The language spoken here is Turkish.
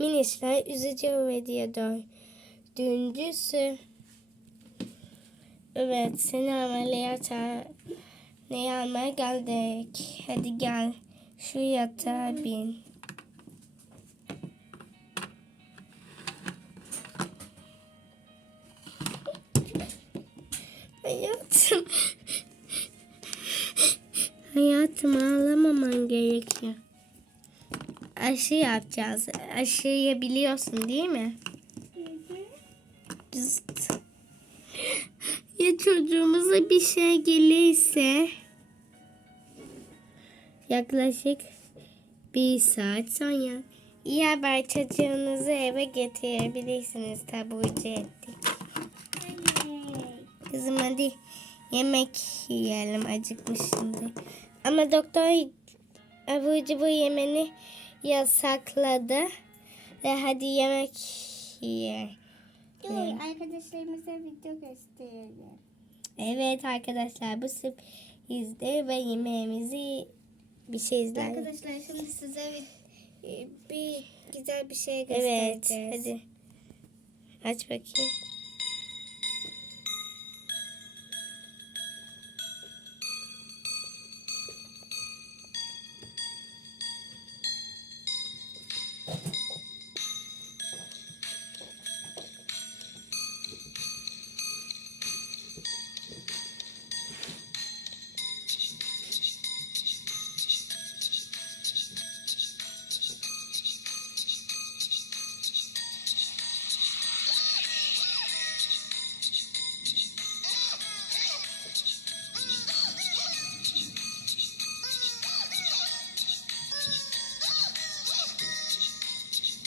Minişler üzücü ve dördüncüsü. Evet seni ameliyata ne almaya geldik. Hadi gel şu yatağa bin. Hayatım. Hayatım ağlamaman gerekiyor. Aşı yapacağız. Aşıyı biliyorsun değil mi? Cıst. Ya çocuğumuza bir şey gelirse yaklaşık bir saat sonra iyi haber çocuğunuzu eve getirebilirsiniz taburcu ettik. Kızım hadi yemek yiyelim acıkmış şimdi. Ama doktor abur cubur yemeni yasakladı. Ve hadi yemek ye. Dur arkadaşlarımıza video gösterelim. Evet arkadaşlar bu sürprizde ve yemeğimizi bir şey izler. Arkadaşlar şimdi size bir, bir güzel bir şey Evet göstereceğiz. hadi. Aç bakayım.